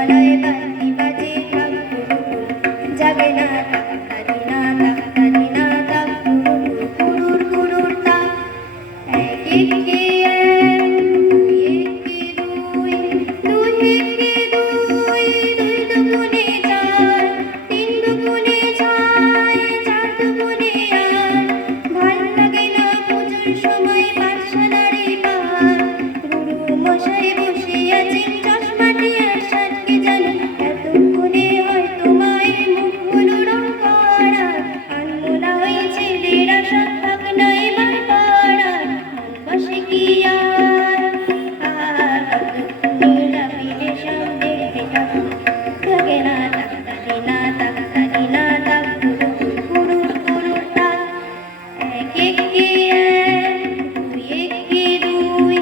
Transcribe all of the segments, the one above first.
তলায় বাতি বাজে ঢাক জাগে না তাড়াতাড়ি না তাড়াতাড়ি না তাক কুরুর কুরুর তাক এক একে এক দুই একে দুই দুই একে দুই দুই দুগুণে চার তিন দুগুণে ছয় চার দুগুণে আট ভাল লাগে না পুজোর সময় পাঠশালারে পার গুরু মশাই বসে আছেন চশমাটি আর সাতকে জানো এতক্ষণে হয়তো মায়ের মুখগুলো রং করা আনমোলা ওই ছেলেরা সব থাক না এবার পাড়া বসে কি আর কতক্ষণে লাফিয়ে সব দেখতে থাকো থাকে না তাড়াতাড়ি না তাড়াতাড়ি না তাক কুরুর কুরুর তাক এক একে এক দুই একে দুই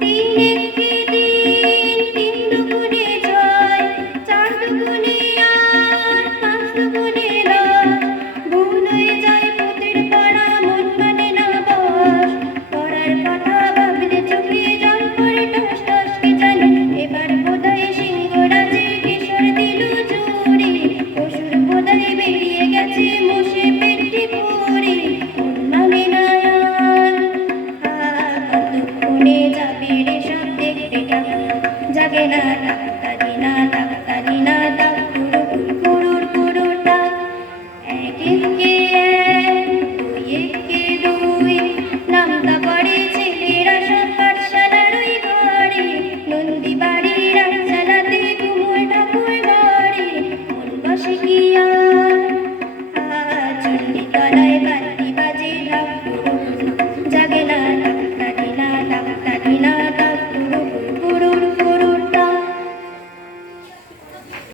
তিন একে তিন তিন দুগুণে ছয় চার দুগুণে আট পাঁচ দুগুণে দশ ভুল হয়ে যায় পুঁতির পড়া মন মানে না বস পড়ার কথা ভাবলে চোখে জল পড়ে টস টস কি জানো এবার বোধহয় সিংহরাজে কিশোর দিল জোরে অসুর বোধহয় বেরিয়ে গেছে মুষে পেটে পড়ে মন মানে না কতক্ষণে যাবে রে সব দেখতে জাগে না তাড়াতাড়ি না